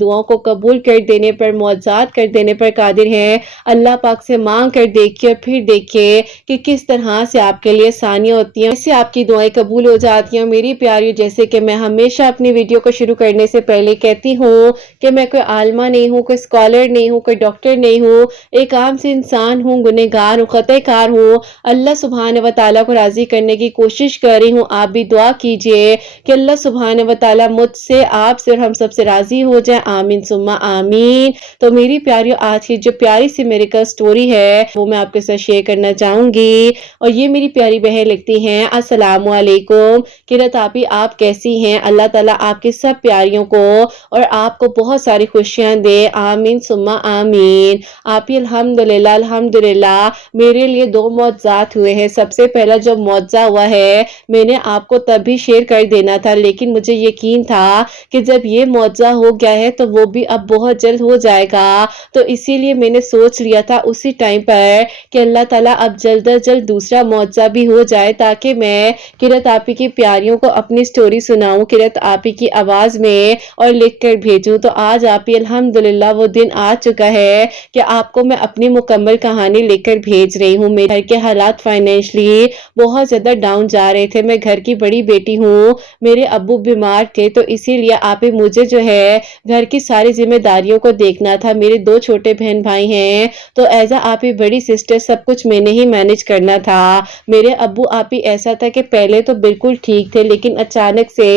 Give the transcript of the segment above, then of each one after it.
دعاؤں کو قبول کر دینے پر، معجزات کر دینے پر قادر ہیں۔ اللہ پاک سے مانگ کر دیکھیے اور پھر دیکھیے کہ کس طرح سے آپ کے لیے آسانیاں ہوتی ہیں، جیسے آپ کی دعائیں قبول ہو جاتی ہیں۔ میری پیاریوں، جیسے کہ میں ہمیشہ اپنی ویڈیو کو شروع کرنے سے پہلے کہتی ہوں کہ میں کوئی عالمہ نہیں ہوں، کوئی اسکالر نہیں ہوں، کوئی ڈاکٹر نہیں ہوں، ایک عام سے انسان ہوں، گنہگار ہوں، خطا کار ہوں۔ اللہ سبحانہ و تعالیٰ کو راضی کرنے کی کوشش کر رہی ہوں۔ آپ بھی دعا کیجئے کہ اللہ سبحانہ و تعالیٰ مجھ سے، آپ سے اور ہم سب سے راضی ہو جائے، آمین ثم آمین۔ تو میری پیاریوں، آج کی جو پیاری سی میریکل سٹوری ہے وہ میں آپ کے ساتھ شیئر کرنا چاہوں گی، اور یہ میری پیاری بہن لکھتی ہیں، السلام علیکم قرۃ آپی، آپ کیسی ہیں؟ اللہ تعالیٰ آپ کی سب پیاریوں کو اور آپ کو بہت ساری خوشیاں دے، آمین ثم آمین۔ آپی الحمدللہ الحمدللہ میرے لیے 2 معجزات ہوئے ہیں۔ سب سے پہلا جو معجزہ ہوا ہے میں نے آپ کو تب بھی شیئر کر دینا تھا، لیکن مجھے یقین تھا کہ جب یہ معجزہ ہو گیا ہے تو وہ بھی اب بہت جلد ہو جائے گا، تو اسی لیے میں نے سوچ لیا تھا اسی ٹائم پر کہ اللہ تعالیٰ اب جلد از جلد دوسرا معجزہ بھی ہو جائے، تاکہ میں قرۃ آپی کی پیاریوں کو اپنی سٹوری سناؤں قرۃ آپی کی آواز میں اور لکھ کر بھیجوں۔ تو آج آپی الحمدللہ وہ دن آ چکا ہے کہ آپ کو میں اپنی مکمل کہانی لے کر بھیج رہی ہوں۔ میرے گھر کے حالات فائنینشلی بہت زیادہ ڈاؤن جا رہے تھے، میں گھر کی بڑی بیٹی ہوں، میرے ابو بیمار تھے، تو اسی لیے آپ مجھے جو ہے گھر کی ساری ذمہ داریوں کو دیکھنا تھا۔ میرے 2 چھوٹے بہن بھائی ہیں، تو ایز آپ بڑی سسٹر سب کچھ میں نے ہی مینج کرنا تھا۔ میرے ابو آپی ایسا تھا کہ پہلے تو بالکل ٹھیک تھے، لیکن اچانک سے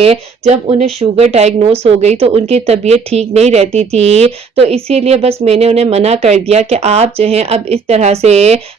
جب انہیں شوگر ڈائگنوز ہو گئی تو ان کی طبیعت ٹھیک نہیں رہتی تھی، تو اسی لیے بس میں نے انہیں منع کر دیا کہ آپ جو ہیں اب اس طرح سے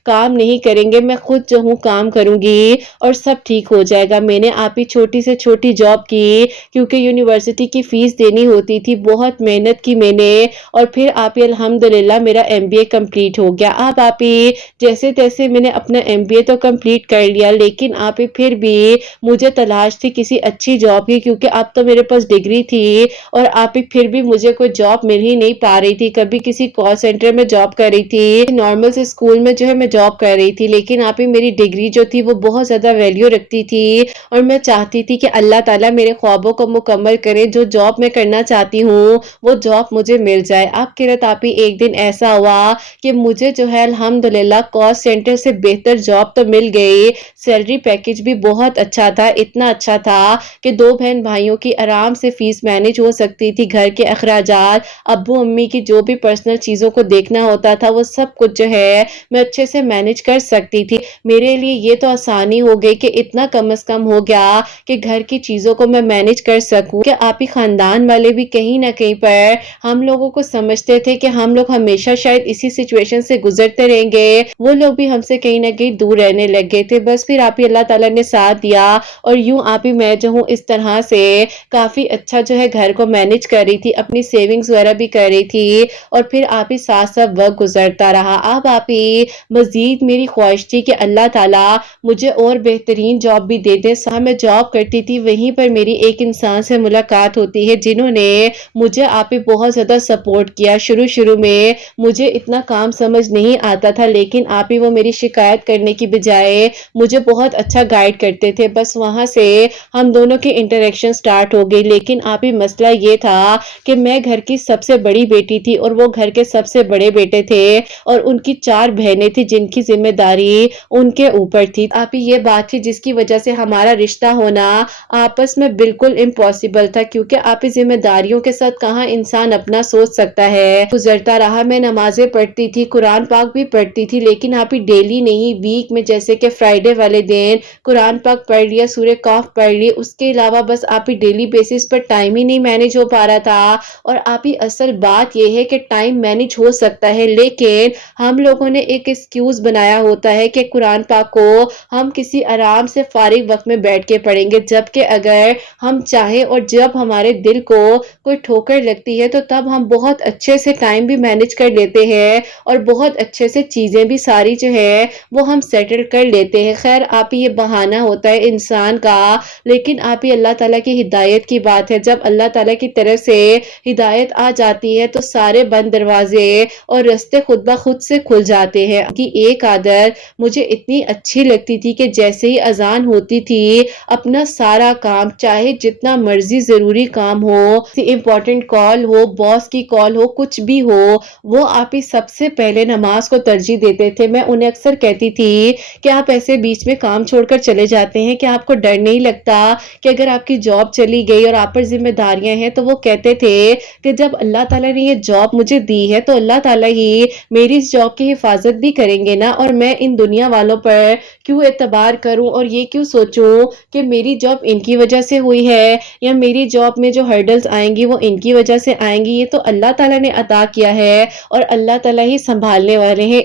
کام نہیں کریں گے، میں خود جو ہوں کام کروں گی اور سب ٹھیک ہو جائے گا۔ میں نے آپ ہی چھوٹی سے چھوٹی جاب کی، کیونکہ یونیورسٹی کی فیس دینی ہوتی تھی، بہت محنت کی میں نے، اور پھر آپ ہی الحمدللہ میرا MBA کمپلیٹ ہو گیا۔ اب آپ ہی جیسے تیسے میں نے اپنا MBA تو کمپلیٹ کر لیا، لیکن آپ ہی پھر بھی مجھے تلاش تھی کسی اچھی جاب کی، کیونکہ اب تو میرے پاس ڈگری تھی، اور آپ ہی پھر بھی مجھے کوئی جاب مل ہی نہیں پا رہی تھی۔ کبھی کسی کال سینٹر میں جاب کر رہی تھی، نارمل سے اسکول میں جو ہے میں جاب کر رہی تھی، لیکن آپ ہی میری ڈگری جو تھی وہ بہت زیادہ ویلیو رکھتی تھی، اور میں چاہتی تھی کہ اللہ تعالیٰ میرے خوابوں کو مکمل کرے، جو جاب میں کرنا چاہتی ہوں وہ جاب مجھے مل جائے۔ اب قرۃ آپی ایک دن ایسا ہوا کہ مجھے جو ہے الحمدللہ کال سینٹر سے بہتر جاب تو مل گئی، سیلری پیکج بھی بہت اچھا تھا، اتنا اچھا تھا کہ 2 بہن بھائیوں کی آرام سے فیس مینج ہو سکتی تھی، گھر کے اخراجات، ابو امی کی جو بھی پرسنل چیزوں کو دیکھنا ہوتا تھا وہ سب کچھ جو ہے میں اچھے سے مینج کر سکتی تھی۔ میرے لیے یہ تو آسانی ہو گئی کہ اتنا کم از کم ہو گیا کہ گھر کی چیزوں کو میں مینج کر سکوں، کہ آپ ہی خاندان والے بھی کہیں نہ کہیں پر ہم لوگوں کو سمجھتے تھے کہ ہم لوگ ہمیشہ شاید اسی سچویشن سے گزرتے رہیں گے، وہ لوگ بھی ہم سے کہیں نہ کہیں دور رہنے لگ گئے تھے۔ بس پھر آپ ہی اللہ تعالیٰ نے ساتھ دیا، اور یوں آپ ہی میں جو ہوں اس طرح سے کافی اچھا جو ہے گھر کو مینج کر رہی تھی، اپنی سیونگز وغیرہ بھی کر رہی تھی، اور پھر آپ ہی ساتھ ساتھ وقت گزرتا رہا۔ اب آپ ہی مزید میری خواہش تھی کہ اللہ تعالیٰ مجھے اور بہترین جاب بھی دے دے۔ میں جاب کرتی تھی وہیں پر میری ایک انسان سے ملاقات ہوتی ہے، جنہوں نے مجھے آپ ہی بہت زیادہ سپورٹ کیا۔ شروع میں مجھے اتنا کام سمجھ نہیں آتا تھا، لیکن آپ ہی وہ میری شکایت کرنے کی بجائے مجھے بہت اچھا گائیڈ کرتے تھے۔ بس وہاں سے ہم دونوں کی انٹریکشن سٹارٹ ہو گئی، لیکن آپ ہی مسئلہ یہ تھا کہ میں گھر کی سب سے بڑی بیٹی تھی، اور وہ گھر کے سب سے بڑے بیٹے تھے، اور ان کی 4 بہنیں تھیں جن کی ذمہ داری ان کے اوپر تھی۔ آپ ہی یہ بات تھی جس کی وجہ سے ہمارا رشتہ ہونا آپس میں بالکل امپاسبل تھا، کیونکہ آپ ہی ذمہ داریوں کے ساتھ کہاں انسان اپنا سوچ سکتا ہے۔ گزرتا رہا، میں نمازیں پڑھتی تھی، قرآن پاک بھی پڑھتی تھی، لیکن آپ ہی ڈیلی نہیں، ویک میں جیسے کہ فرائیڈے والے دن قرآن پاک پڑھ لیا، سورہ کاف پڑھ لی، اس کے علاوہ بس آپ ہی ڈیلی بیسس پر ٹائم ہی نہیں مینج ہو پا رہا تھا۔ اور آپ ہی اصل بات یہ ہے کہ ٹائم مینج ہو سکتا ہے، لیکن ہم لوگوں نے ایک ایکسکیوز بنایا ہوتا ہے کہ قرآن پاک کو ہم کسی آرام سے فارغ وقت میں بیٹھ کے پڑھیں گے، جبکہ اگر ہم چاہیں اور جب ہمارے دل کو کوئی ٹھوکر لگتی ہے تو تب ہم بہت اچھے سے ٹائم بھی مینج کر لیتے ہیں، اور بہت اچھے سے چیزیں بھی ساری جو ہے وہ ہم سیٹل کر لیتے ہیں۔ خیر خیر آپ یہ بہانہ ہوتا ہے انسان کا، لیکن آپ ہی اللہ تعالیٰ کی ہدایت کی بات ہے، جب اللہ تعالیٰ کی طرف سے ہدایت آ جاتی ہے تو سارے بند دروازے اور راستے خود بخود سے کھل جاتے ہیں۔ کی ایک عادت مجھے اتنی اچھی لگتی تھی کہ جیسے ہی اذان ہوتی تھی اپنا سارا کام، چاہے جتنا مرضی ضروری کام ہو، امپورٹنٹ کال ہو، باس کی کال ہو، کچھ بھی ہو، وہ آپ ہی سب سے پہلے نماز کو ترجیح دیتے تھے۔ میں انہیں اکثر کہتی تھی کہ آپ ایسے بیچ میں کام چھوڑ کر چلے جاتے ہیں کہ آپ کو ڈر نہیں لگتا کہ اگر آپ کی جاب چلی گئی اور آپ پر ذمہ داریاں ہیں؟ تو وہ کہتے تھے کہ جب اللہ تعالیٰ نے یہ جاب مجھے دی ہے تو اللہ تعالیٰ ہی میری اس جاب کی حفاظت بھی کریں گے نا، اور میں ان دنیا والوں پر کیوں اعتبار کروں اور یہ کیوں سوچوں کہ میری جاب ان کی وجہ سے ہوئی ہے یا میری جاب میں جو ہرڈلز آئیں گی وہ ان کی وجہ سے آئیں گی۔ یہ تو اللہ تعالیٰ نے عطا کیا ہے اور اللہ تعالیٰ ہی سنبھالنے والے ہیں،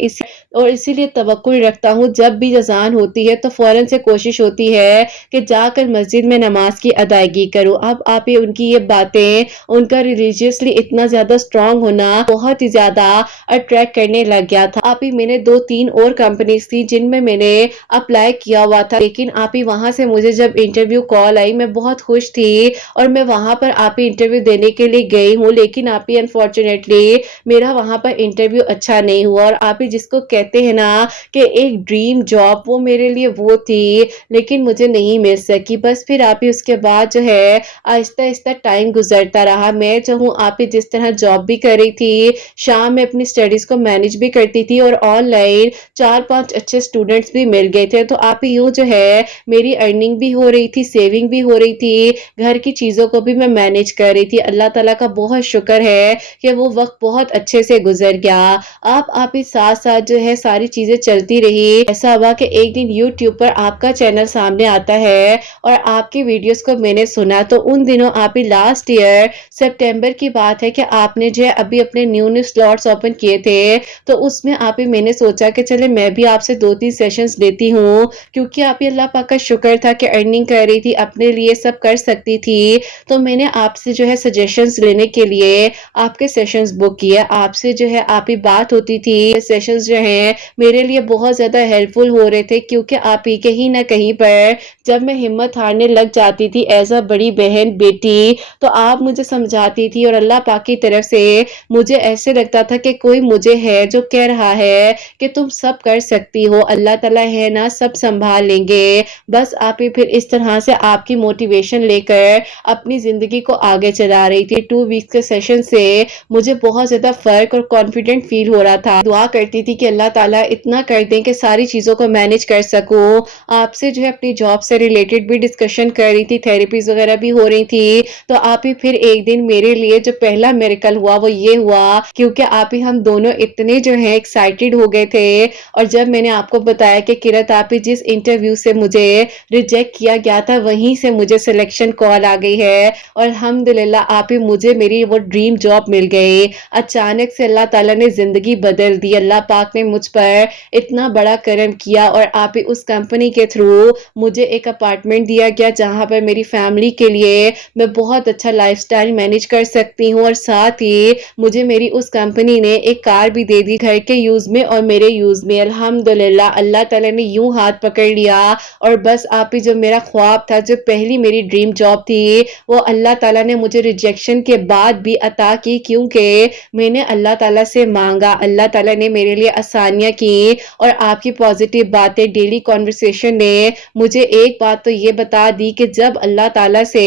اسی لیے توکل رکھتا ہوں۔ جب بھی اذان ہوتی ہے تو فوراً سے کوشش ہوتی ہے کہ جا کر مسجد میں نماز کی ادائیگی کروں۔ اب آپ ان کی یہ باتیں، ان کا ریلیجیسلی اتنا زیادہ سٹرونگ ہونا بہت ہی زیادہ اٹریکٹ کرنے لگ گیا تھا۔ آپ ہی میں نے 2-3 اور کمپنیز تھی جن میں میں نے اپلائی کیا ہوا تھا، لیکن آپ ہی وہاں سے مجھے جب انٹرویو کال آئی میں بہت خوش تھی اور میں وہاں پر آپ ہی انٹرویو دینے کے لیے گئی ہوں، لیکن آپ ہی انفارچونیٹلی میرا وہاں پر انٹرویو اچھا نہیں ہوا۔ اور آپ ہی جس کو کہتے ہیں نا کہ ایک ڈریم جاب، وہ میرے لیے وہ تھی لیکن مجھے نہیں مل سکی۔ بس پھر آپ ہی اس کے بعد جو ہے آہستہ آہستہ ٹائم گزرتا رہا۔ میں جو ہوں آپ ہی جس طرح جاب بھی کر رہی تھی، شام میں اپنی اسٹڈیز کو مینج بھی کرتی تھی اور آن لائن 4-5 اچھے اسٹوڈنٹس بھی مل گئے تھے، تو آپ ہی یوں جو ہے میری ارننگ بھی ہو رہی تھی، سیونگ بھی ہو رہی تھی، گھر کی چیزوں کو بھی میں مینج کر رہی تھی۔ اللہ تعالیٰ کا بہت شکر ہے کہ وہ وقت بہت اچھے سے گزر گیا۔ آپ ہی ساتھ ساتھ جو ہے ساری چیزیں چلتی رہی۔ ایسا ہوا کہ ایک دن یوٹیوب پر آپ کا چینل سامنے آتا ہے اور آپ کی ویڈیوز کو میں نے سنا، تو ان دنوں آپ ہی لاسٹ ایئر سپٹمبر کی بات ہے کہ آپ نے جو ہے ابھی اپنے نیو سلاٹس اوپن کیے تھے، تو اس میں آپ ہی میں نے سوچا کہ چلے میں بھی آپ سے 2-3 سیشنز لیتی ہوں، کیونکہ آپ ہی اللہ پاک کا شکر تھا کہ ارننگ کر رہی تھی، اپنے لیے سب کر سکتی تھی، تو میں نے آپ سے جو ہے سجیشنز لینے کے لیے آپ کے سیشنز بک کیے۔ آپ سے جو ہے آپ ہی بات ہوتی تھی، سیشنز جو ہیں میرے لیے بہت زیادہ ہیلپ فل ہو رہے تھے، کیونکہ آپ ہی کہیں نہ کہیں پر جب میں ہمت ہارنے لگ جاتی تھی ایز اے بڑی بہن بیٹی، تو آپ مجھے سمجھاتی تھی اور اللہ پاک کی طرف سے مجھے ایسے لگتا تھا کہ کوئی مجھے ہے جو کہہ رہا ہے کہ تم سب کر سکتی ہو، اللہ تعالیٰ ہے نا، سب سنبھال لیں گے۔ بس آپ ہی پھر اس طرح سے آپ کی موٹیویشن لے کر اپنی زندگی کو آگے چلا رہی تھی۔ 2 ویکس کے سیشن سے مجھے بہت زیادہ فرق اور کانفیڈنٹ فیل ہو رہا تھا۔ دعا کرتی تھی کہ اللہ تعالیٰ اتنا کر دیں کہ ساری چیزوں کو مینج کر سکوں۔ آپ سے جو ہے اپنی جاب سے ریلیٹڈ بھی ڈسکشن کر رہی تھی، تھیراپیز وغیرہ بھی ہو رہی تھی، تو آپ ہی پھر ایک دن میرے لیے جو پہلا میریکل ہوا وہ یہ ہوا، کیونکہ آپ ہی ہم دونوں اتنے جو ہیں ایکسائٹیڈ ہو گئے تھے، اور جب میں نے آپ کو بتایا کہ کرت آپ ہی جس انٹرویو سے مجھے ریجیکٹ کیا گیا تھا وہیں سے مجھے سلیکشن کال آ گئی ہے، اور الحمدللہ آپ ہی مجھے میری وہ ڈریم جاب مل گئی۔ اچانک سے اللہ تعالیٰ نے زندگی بدل دی، اللہ پاک نے مجھ پر اتنا بڑا کرم کیا، اور آپ ہی اس کمپنی کے تھرو مجھے ایک اپارٹمنٹ دیا گیا جہاں پر میری فیملی کے لیے میں بہت اچھا لائف سٹائل مینج کر سکتی ہوں، اور ساتھ ہی مجھے میری اس کمپنی نے ایک کار بھی دے دی گھر کے یوز میں اور میرے یوز میں۔ الحمدللہ اللہ تعالیٰ نے یوں ہاتھ پکڑ لیا، اور بس آپ ہی جو میرا خواب تھا، جو پہلی میری ڈریم جاب تھی، وہ اللہ تعالیٰ نے مجھے ریجیکشن کے بعد بھی عطا کی، کیونکہ میں نے اللہ تعالیٰ سے مانگا، اللہ تعالیٰ نے میرے لیے آسانیاں کی، اور آپ کی پازیٹیو باتیں، ڈیلی کنورسیشن نے مجھے ایک بات تو یہ بتا دی کہ جب اللہ تعالیٰ سے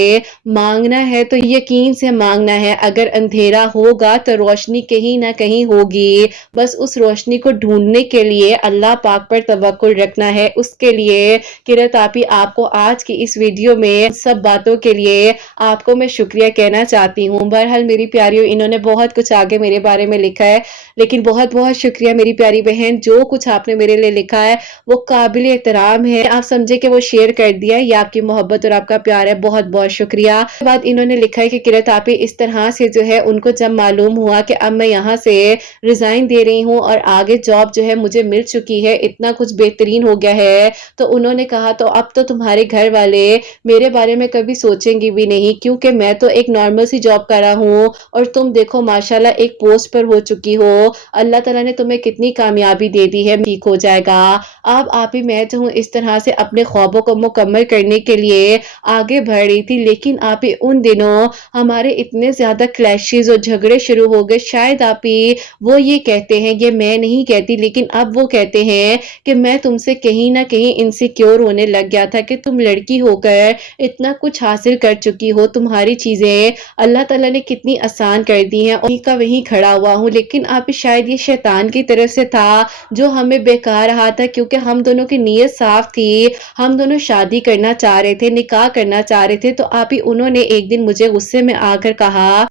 مانگنا ہے تو یقین سے مانگنا ہے، اگر اندھیرا ہوگا تو روشنی کہیں نہ کہیں ہوگی، بس اس روشنی کو ڈھونڈنے کے لیے اللہ پاک پر توکل رکھنا ہے۔ اس کے لیے کرت آپ کو آج کی اس ویڈیو میں سب باتوں کے لیے آپ کو میں شکریہ کہنا چاہتی ہوں۔ بہرحال میری پیاریوں، انہوں نے بہت کچھ آگے میرے بارے میں لکھا ہے، لیکن بہت بہت شکریہ میری پیاری بہن، جو کچھ آپ نے میرے لیے لکھا ہے وہ قابل احترام ہے۔ آپ سمجھے کہ وہ شیئر کر دیا ہے، یہ آپ کی محبت اور آپ کا پیار ہے، بہت بہت شکریہ۔ اس کے بعد انہوں نے لکھا ہے کہ کرت آپ اس طرح سے جو ہے ان کو جب معلوم ہوا کہ اب میں یہاں سے ریزائن دے رہی ہوں اور آگے جاب جو ہے مجھے مل چکی ہے، اتنا کچھ بہترین ہو گیا ہے، تو انہوں نے کہا تو اب تو تمہارے گھر والے میرے بارے میں کبھی سوچیں گے بھی نہیں، کیونکہ میں تو ایک نارمل سی جاب کر رہا ہوں اور تم دیکھو ماشاءاللہ ایک پوسٹ پر ہو چکی ہو، اللہ تعالیٰ نے تمہیں کتنی کامیابی دے دی ہے، ٹھیک ہو جائے گا۔ اب آپ ہی میں جو ہوں اس طرح سے اپنے خوابوں کو مکمل کرنے کے لیے آگے بڑھ رہی تھی، لیکن آپ ہی ان دنوں ہمارے اتنے زیادہ کلیشز اور جھگڑے شروع ہو گئے، شاید آپ ہی وہ یہ کہتے ہیں، یہ میں نہیں کہتی لیکن اب وہ کہتے ہیں کہ میں تم سے کہیں نہ کہیں انسیکیور ہونے لگ گیا تھا کہ تم لڑکی ہو کر اتنا کچھ حاصل کر چکی ہو، تمہاری چیزیں اللہ تعالیٰ نے کتنی آسان کر دی ہیں، اور کا وہیں کھڑا ہوا ہوں، لیکن آپ شاید یہ شیطان کی طرف سے تھا جو ہمیں بہکا رہا تھا، کیونکہ ہم دونوں کی نیت صاف تھی، ہم دونوں شادی کرنا چاہ رہے تھے، نکاح کرنا چاہ رہے تھے، تو آپ ہی انہوں نے ایک دن مجھے غصے میں آ کر کہا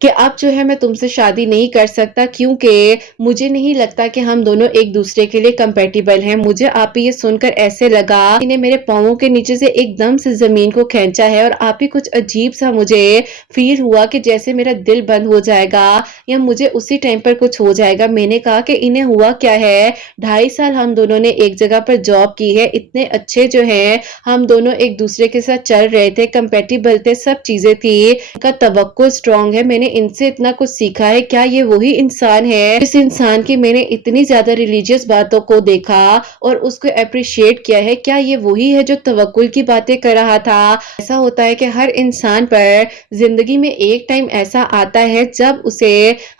کہ اب جو ہے میں تم سے شادی نہیں کر سکتا، کیونکہ مجھے نہیں لگتا کہ ہم دونوں ایک دوسرے کے لیے کمپیٹیبل ہیں۔ مجھے آپ ہی یہ سن کر ایسے لگا انہیں میرے پاؤں کے نیچے سے ایک دم سے زمین کو کھینچا ہے، اور آپ ہی کچھ عجیب سا مجھے فیل ہوا کہ جیسے میرا دل بند ہو جائے گا یا مجھے اسی ٹائم پر کچھ ہو جائے گا۔ میں نے کہا کہ انہیں ہوا کیا ہے، 2.5 سال ہم دونوں نے ایک جگہ پر جاب کی ہے، اتنے اچھے جو ہیں ہم دونوں ایک دوسرے کے ساتھ چل رہے تھے، کمپیٹیبل تھے، سب چیزیں تھی، ان کا توقع اسٹرانگ ہے، میں نے ان سے اتنا کچھ سیکھا ہے، کیا یہ وہی انسان ہے اس انسان کی میں نے اتنی زیادہ ریلیجیس باتوں کو دیکھا اور اس کو اپریشیٹ کیا ہے، کیا یہ وہی ہے جو توکل کی باتیں کر رہا تھا؟ ایسا ہوتا ہے کہ ہر انسان پر زندگی میں ایک ٹائم ایسا آتا ہے جب اسے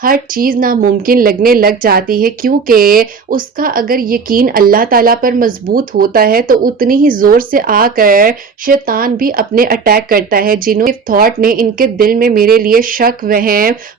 ہر چیز ناممکن لگنے لگ جاتی ہے، کیونکہ اس کا اگر یقین اللہ تعالیٰ پر مضبوط ہوتا ہے تو اتنی ہی زور سے آ کر شیطان بھی اپنے اٹیک کرتا ہے، جنہوں تھاٹ نے ان کے دل میں میرے لیے شک وہم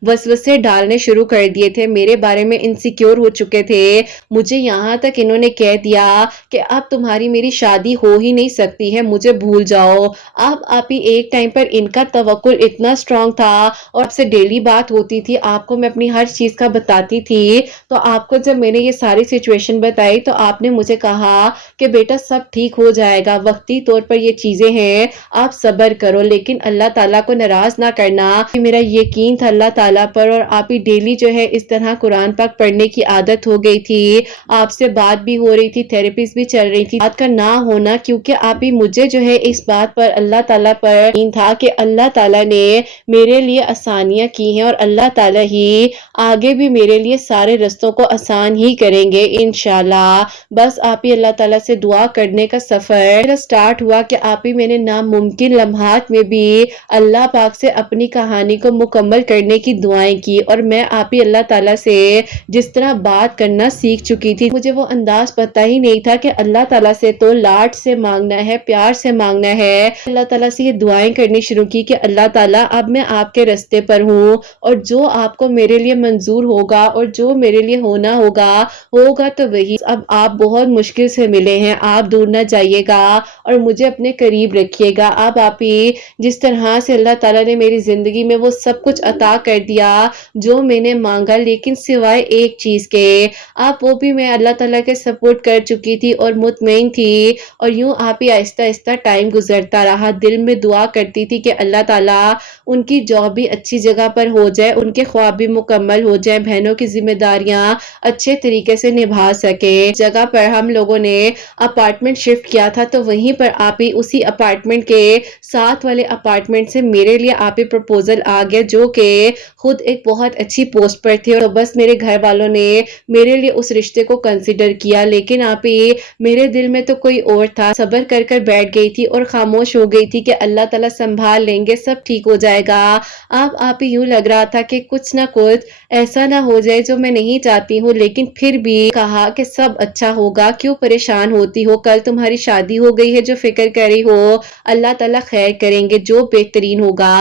وسوسے ڈالنے شروع کر دیے تھے، میرے بارے میں انسیکیور ہو چکے تھے، مجھے یہاں تک انہوں نے کہہ دیا کہ اب تمہاری میری شادی ہو ہی نہیں سکتی ہے، مجھے بھول جاؤ۔ اب آپ ہی ایک ٹائم پر ان کا توکل اتنا اسٹرانگ تھا اور آپ سے ڈیلی بات ہوتی تھی، آپ کو میں اپنی ہر چیز کا بتاتی تھی، تو آپ کو جب میں نے یہ ساری سچویشن بتائی تو آپ نے مجھے کہا کہ بیٹا سب ٹھیک ہو جائے گا، وقتی طور پر یہ چیزیں ہیں، آپ صبر کرو، لیکن اللہ تعالیٰ کو ناراض نہ کرنا۔ میرا یقین تھا اللہ تعالیٰ پر، اور آپ ہی ڈیلی جو ہے اس طرح قرآن پاک پڑھنے کی عادت ہو گئی تھی، آپ سے بات بھی ہو رہی تھی، تھیراپیز بھی چل رہی تھی، بات کا نہ ہونا، کیونکہ آپ ہی مجھے جو ہے اس بات پر اللہ تعالیٰ پر یقین تھا کہ اللہ تعالیٰ نے میرے لیے آسانیاں کی ہیں اور اللہ تعالیٰ ہی آگے بھی میرے لیے سارے رستوں کو آسان ہی کریں گے انشاءاللہ۔ بس آپ ہی اللہ تعالیٰ سے دعا کرنے کا سفر میرا سٹارٹ ہوا کہ آپ ہی میں نے ناممکن لمحات میں بھی اللہ پاک سے اپنی کہانی کو مکمل کرنے کی دعائیں کی، اور میں آپ ہی اللہ تعالیٰ سے جس طرح بات کرنا سیکھ چکی تھی، مجھے وہ انداز پتہ ہی نہیں تھا کہ اللہ تعالیٰ سے تو لاڈ سے مانگنا ہے، پیار سے مانگنا ہے۔ اللہ تعالیٰ سے یہ دعائیں کرنی شروع کی کہ اللہ تعالیٰ اب میں آپ کے رستے پر ہوں، اور جو آپ کو میرے لیے منظور ہوگا اور جو میرے لیے ہونا ہوگا تو وہی۔ اب آپ بہت مشکل سے ملے ہیں، آپ دور نہ جائیے گا اور مجھے اپنے قریب رکھیے گا۔ اب آپ ہی جس طرح سے اللہ تعالیٰ نے میری زندگی میں وہ سب کچھ عطا کر دیا جو میں نے مانگا، لیکن سوائے ایک چیز کے، آپ وہ بھی میں اللہ تعالیٰ کے سپورٹ کر چکی تھی اور مطمئن تھی، اور یوں آپ ہی آہستہ آہستہ ٹائم گزرتا رہا، دل میں دعا کرتی تھی کہ اللہ تعالیٰ ان کی جاب بھی اچھی جگہ پر ہو جائے، ان کے خواب بھی مکمل ہو جائیں، بہنوں کی ذمہ داریاں اچھے طریقے سے نبھا سکے۔ جگہ پر ہم لوگوں نے اپارٹمنٹ شفٹ کیا تھا، تو وہیں پر آپ ہی اسی اپارٹمنٹ کے ساتھ والے اپارٹمنٹ سے میرے لیے آپ ہی پروپوزل آ گیا، جو کہ خود ایک بہت اچھی پوسٹ پر تھی، اور بس میرے گھر والوں نے میرے لیے اس رشتے کو کنسیڈر کیا، لیکن آپ ہی میرے دل میں تو کوئی اور تھا، صبر کر کر بیٹھ گئی تھی اور خاموش ہو گئی تھی کہ اللہ تعالیٰ سنبھال لیں گے، سب ٹھیک ہو جائے گا۔ اب آپ ہی یوں لگ رہا تھا کہ کچھ نہ کچھ ایسا نہ ہو جائے جو میں نہیں چاہتی ہوں، لیکن پھر بھی کہا کہ سب اچھا ہوگا، کیوں پریشان ہوتی ہو، کل تمہاری شادی ہو گئی ہے، جو فکر کر رہی ہو اللہ تعالیٰ خیر کریں گے، جو بہترین ہوگا۔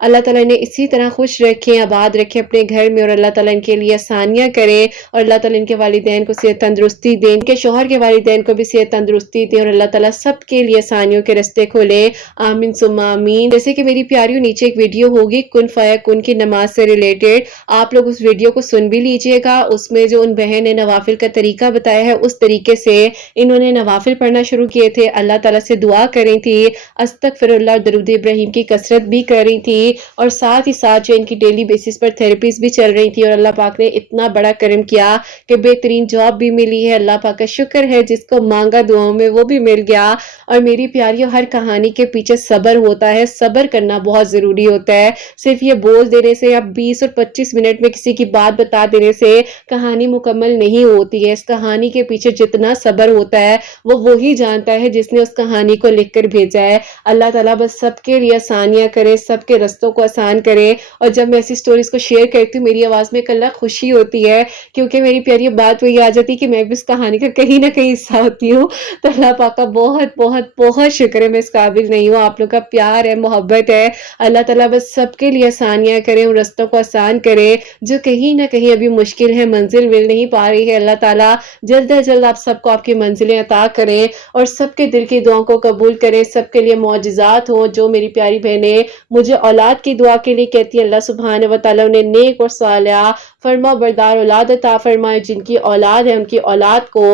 اللہ تعالیٰ نے اسی طرح خوش رکھیں، آباد رکھیں اپنے گھر میں، اور اللہ تعالیٰ ان کے لیے آسانیاں کرے، اور اللہ تعالیٰ ان کے والدین کو صحت تندرستی دیں، ان کے شوہر کے والدین کو بھی صحت تندرستی دیں، اور اللہ تعالیٰ سب کے لیے آسانیوں کے رستے کھولے، آمین ثم آمین۔ جیسے کہ میری پیاریوں، نیچے ایک ویڈیو ہوگی کن فیا کن کی نماز سے ریلیٹڈ، آپ لوگ اس ویڈیو کو سن بھی لیجئے گا۔ اس میں جو ان بہن نے نوافل کا طریقہ بتایا ہے، اس طریقے سے انہوں نے نوافل پڑھنا شروع کیے تھے، اللہ تعالیٰ سے دعا کر رہی تھی، استغفر اللہ اور درود ابراہیم کی کثرت بھی کر رہی تھی، اور ساتھ ہی ساتھ جو ان کی ڈیلی بیسس پر تھراپیز بھی چل رہی تھی، اور اللہ پاک نے اتنا بڑا کرم کیا کہ بہترین جاب بھی ملی ہے۔ اللہ پاک کا شکر ہے، جس کو مانگا دعاؤں میں وہ بھی مل گیا۔ اور میری پیاریوں، ہر کہانی کے پیچھے صبر ہوتا ہے، صبر کرنا بہت ضروری ہوتا ہے۔ صرف یہ بول دینے سے یا 20 اور 25 منٹ میں کسی کی بات بتا دینے سے کہانی مکمل نہیں ہوتی ہے۔ اس کہانی کے پیچھے جتنا صبر ہوتا ہے وہ وہی جانتا ہے جس نے اس کہانی کو لکھ کر بھیجا ہے۔ اللہ تعالیٰ بس سب کے لیے آسانیاں کرے، سب کے رستوں کو آسان کرے، اور جب میں ایسی سٹوریز کو شیئر کرتی ہوں میری آواز میں ایک اللہ خوشی ہوتی ہے، کیونکہ میری پیاری بات وہی آ جاتی ہے کہ میں بھی اس کہانی کا کہیں نہ کہیں حصہ ہوتی ہوں۔ تو اللہ پاک کا بہت بہت بہت شکر ہے، میں اس قابل نہیں ہوں، آپ لوگ کا پیار ہے، محبت ہے۔ اللہ تعالیٰ بس سب کے لیے آسانیاں کرے، ان رستوں کو آسان کرے جو کہیں نہ کہیں ابھی مشکل ہے، منزل مل نہیں پا رہی ہے۔ اللہ تعالیٰ جلد از جلد آپ سب کو آپ کی منزلیں عطا کریں، اور سب کے دل کی دعاؤں کو قبول کریں، سب کے لیے معجزات ہوں۔ جو میری پیاری بہنیں مجھے اولاد کی دعا کے لیے کہتی ہیں، اللہ سبحانہ و تعالیٰ انہیں نیک اور صالحہ فرما بردار اولاد عطا فرمائے، جن کی اولاد ہے ان کی اولاد کو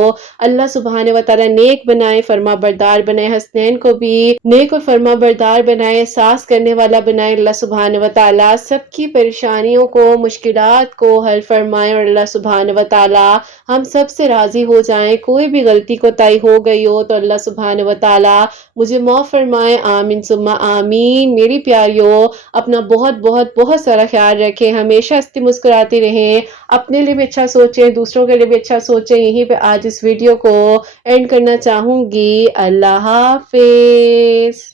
اللہ سبحانہ و تعالیٰ نیک بنائے، فرما بردار بنائے، حسنین کو بھی نیک اور فرما بردار بنائے، احساس کرنے والا بنائے۔ اللہ سبحانہ و تعالیٰ سب کی پریشانیوں کو، مشکلات کو حل فرمائے، اور اللہ سبحانہ و تعالیٰ ہم سب سے راضی ہو جائیں۔ کوئی بھی غلطی کوتاہی ہو گئی ہو تو اللہ سبحانہ و تعالیٰ مجھے معاف فرمائے، آمین ثم آمین۔ میری پیاریوں، اپنا بہت بہت بہت سارا خیال رکھیں، ہمیشہ ہنستے مسکراتی رہیں، اپنے لیے بھی اچھا سوچیں، دوسروں کے لیے بھی اچھا سوچیں۔ یہیں پہ آج اس ویڈیو کو اینڈ کرنا چاہوں گی۔ اللہ حافظ۔